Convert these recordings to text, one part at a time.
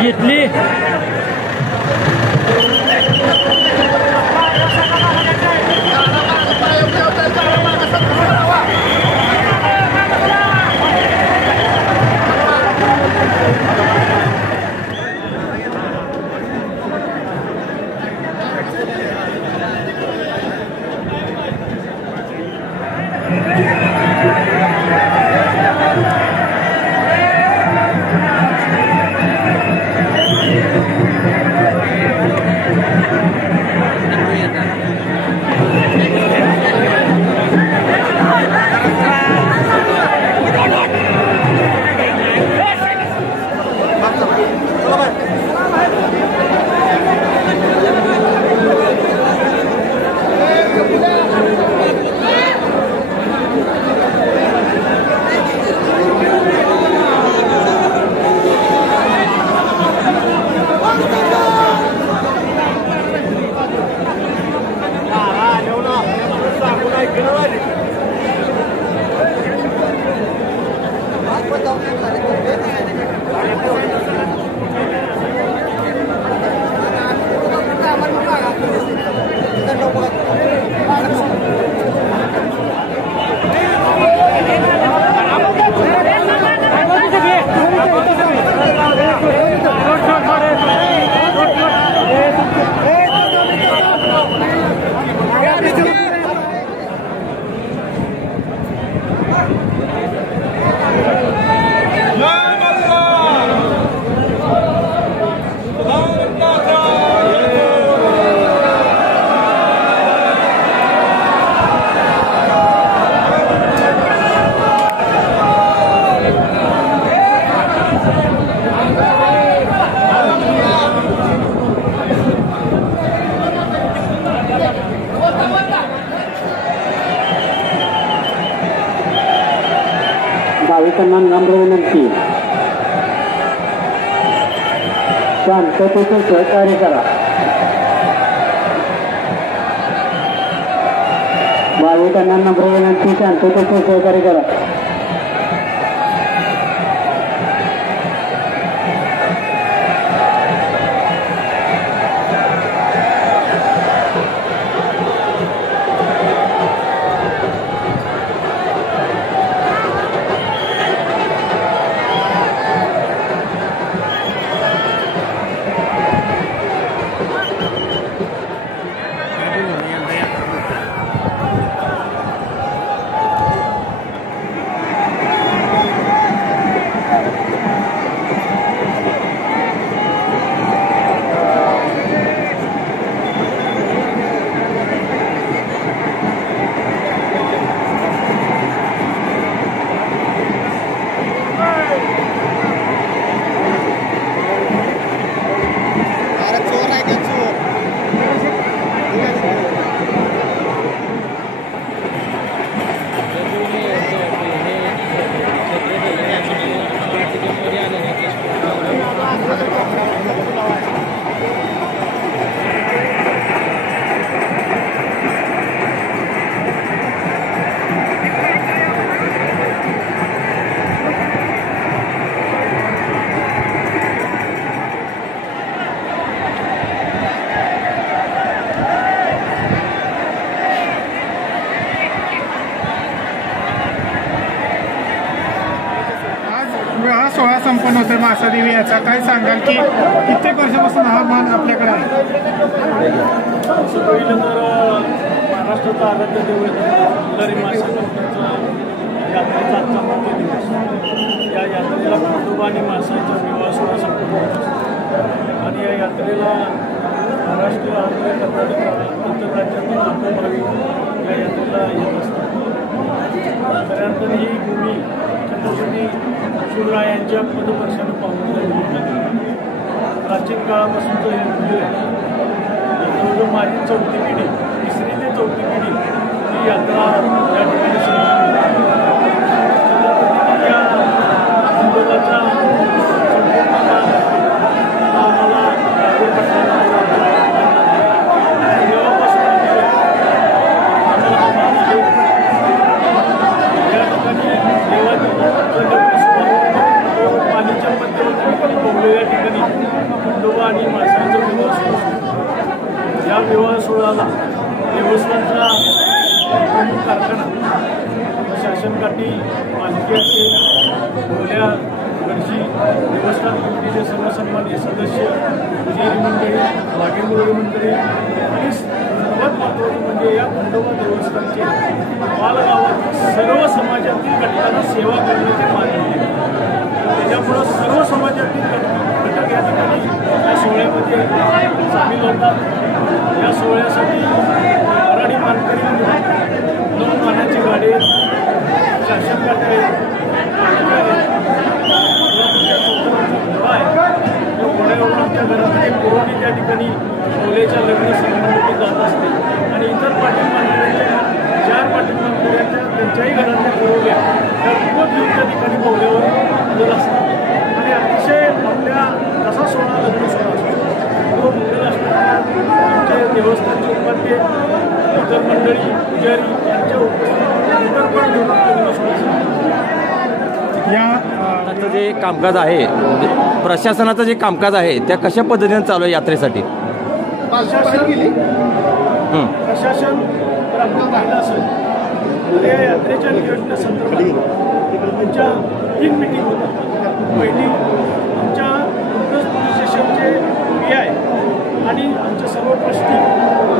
घेतली भाविकांना नम्र विनंती शांततेचं सहकार्य करा। भाविकांना नम्र विनंती शांततेचं सहकार्य करा। सोहळा संपन्न होतोय मासादेवी याचा काय सांगाल की कित्येक वर्षापासून हा मान आपल्याकडे आहे? पहिलं तर महाराष्ट्राचा आराध्य दैवत फुलझारी मासाचा यात्रेचा आजचा मुख्य दिवस। या यात्रेला खंडोबा आणि मासाचा विवाह सोहळा संपन्न होतो आणि या यात्रेला महाराष्ट्र आंध्र कर्नाटक आंतरराज्यातील लोक या यात्रेला येत असतात। खऱ्या अर्थाने ही भूमी छत्रपती शिवरायांच्या पदवर्षानं पाहून झाली। प्राचीन काळापासूनचं हे मंदिर आहे। जवळजवळ माझी चौथी पिढी, तिसरी ते चौथी पिढी ही यात्रा या ठिकाणी छत्रपतीने या खंडोबाचा आम्हाला या ठिकाणी देवाची शासनकाठी पालखी असेल, बोल्या गडची देवस्थान कमिटीचे सर्वसन्मान्य सदस्य, पुजारी मंडळी, वाघेमुरळी मंडळी आणि सर्वात महत्त्वाचं म्हणजे या खंडोबा देवस्थानचे बालगावात सर्व समाजातील घटकांना सेवा करण्याचे माध्यम. त्याच्यामुळं सर्व समाजातील घटक या ठिकाणी या सोहळ्यामध्ये सामील होतात. या सोहळ्यासाठी वराडी मानकरी, 9 मानाची गाडी, शासनकाठी आमच्या घरामध्ये कोरोनी त्या ठिकाणी बोलेच्या लग्न समारंभात जात असते आणि इतर पाटील मानकऱ्यांच्या 4 पाटील मानकऱ्यांच्या त्यांच्याही घरातल्या बोरवल्या त्या खूप त्या ठिकाणी बोल्यावर मुलं असतात आणि अतिशय आपल्या कसा सोहळा लग्न सोहळा असतो तो मुलं असतात. आमच्या देवस्थानचे उपाध्ये, इतर मंडळी, पुजारी यांच्या उपस्थितीत इतर पण लग्न सोहळा. या आता जे कामकाज आहे, प्रशासनाचं जे कामकाज आहे त्या कशा पद्धतीने चालू आहे यात्रेसाठी? प्रशासन जर आपण पाहिलं असेल तर या यात्रेच्या नियोजनासंदर्भात आमच्या 3 मिटिंग होतात. पहिली आमच्या पोलीस स्टेशनचे PI आणि आमचे सर्व ट्रस्टी,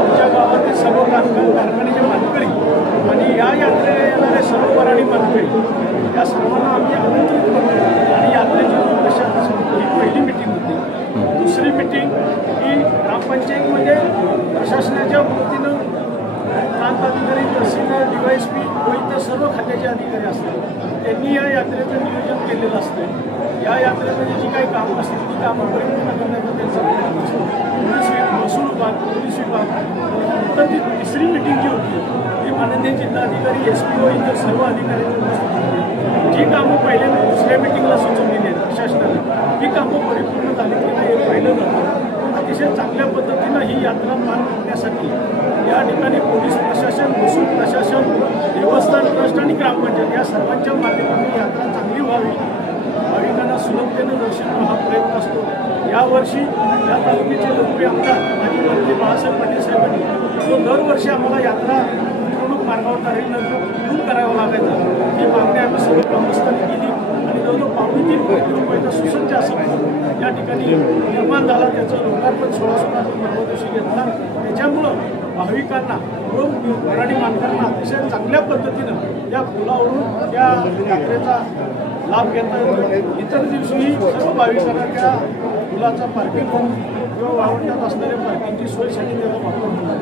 आमच्या गावातील सर्व कारखान्याचे मानकरी आणि या यात्रेला येणारे सर्व वराडी मानकरी या सर्वांना आम्ही आमंत्रित करतो आणि यात्रेची ही पहिली मिटिंग होती. दुसरी मिटिंग ही ग्रामपंचायतीमध्ये प्रशासनाच्या वतीनं प्रांत अधिकारी, तहसीलदार, DYSP व इतर सर्व खात्याचे अधिकारी असतात. त्यांनी या यात्रेचं नियोजन केलेलं असतं. या यात्रेमध्ये जी काही कामं असतील ती कामं परिपूर्ण करण्याचा त्यांचा प्रयत्न असतो. पोलीस महसूल विभाग, पोलीस विभाग. नंतर ती तिसरी मिटिंग जी होती ती माननीय जिल्हाधिकारी, SP व इतर सर्व अधिकाऱ्यांची उपस्थित होती. जी कामं पहिल्यांदा दुसऱ्या मिटिंगला सुचवलेली आहेत प्रशासनाने, ही कामं परिपूर्ण झाली की नाही हे पाहिलं जातं. अतिशय चांगल्या पद्धतीनं ही यात्रा पार करण्यासाठी या ठिकाणी पोलीस प्रशासन, महसूल प्रशासन, देवस्थान ट्रस्ट आणि ग्रामपंचायत या सर्वांच्या माध्यमातून यात्रा चांगली व्हावी, भाविकांना सुलभतेनं दर्शन हा प्रयत्न असतो. यावर्षी या तालुक्याचे लोकप्रिय आमदार माजी मंत्री बाळासाहेब पाटील साहेबांनी जो दरवर्षी आम्हाला यात्रा मिरवणूक मार्गावर दूर करावं लागायचं, ही मागणी आम्ही सर्व ग्रामस्थांनी केली आणि जवळजवळ 2.5 कोटी रुपयाचा सुसज्ज असं या ठिकाणी निर्माण झाला. त्याचं लोकार्पण 16 परवा दिवशी घेतला. त्याच्यामुळं भाविकांना व वराडी मानकऱ्यांना अतिशय चांगल्या पद्धतीनं या पुलावरून त्या यात्रेचा लाभ घेता येतो. इतर दिवशीही सर्व भाविकांना त्या पुलाचा पार्किंग किंवा वाहवण्यात असणाऱ्या पार्किंगची सोयीसाठी त्याचा वापर होणार.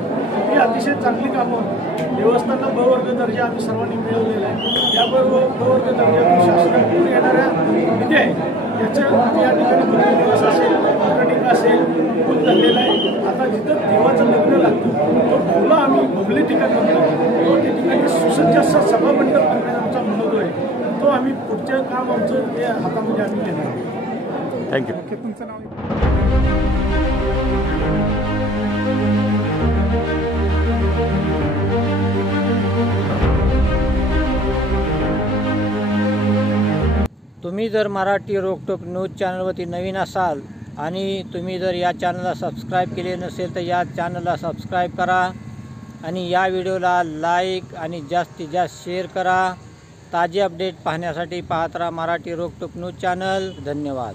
ही अतिशय चांगली कामं देवस्थानला ब वर्ग दर्जा आम्ही सर्वांनी मिळवलेला आहे. याबरोबर ब वर्ग दर्जातून शासनाकडून येणाऱ्या निधी आहे त्याचं या ठिकाणी दिवस असेल, कर्नाटिक असेल, खूप झालेलं आहे. आता जिथं देवाचं लग्न लागतं तो फुला आम्ही भोगले ठिकाण करतो, त्या ठिकाणी सुसज्ज असा सभामंडप करण्याचा आमचा मनोदय आहे. तो आम्ही पुढचं काम आमचं हे हातामध्ये आम्ही घेणार आहोत. थँक्यू. तुमचं नाव? तुम्ही जर मराठी रोकटोक न्यूज चॅनलवरती नवीन असाल आणि तुम्ही जर या चॅनलला सबस्क्राईब केले नसेल तर या चॅनलला सबस्क्राईब करा आणि या व्हिडिओला लाईक आणि जास्तीत जास्त शेअर करा. ताजे अपडेट पाहण्यासाठी पाहत राहा मराठी रोकटोक न्यूज चॅनल. धन्यवाद.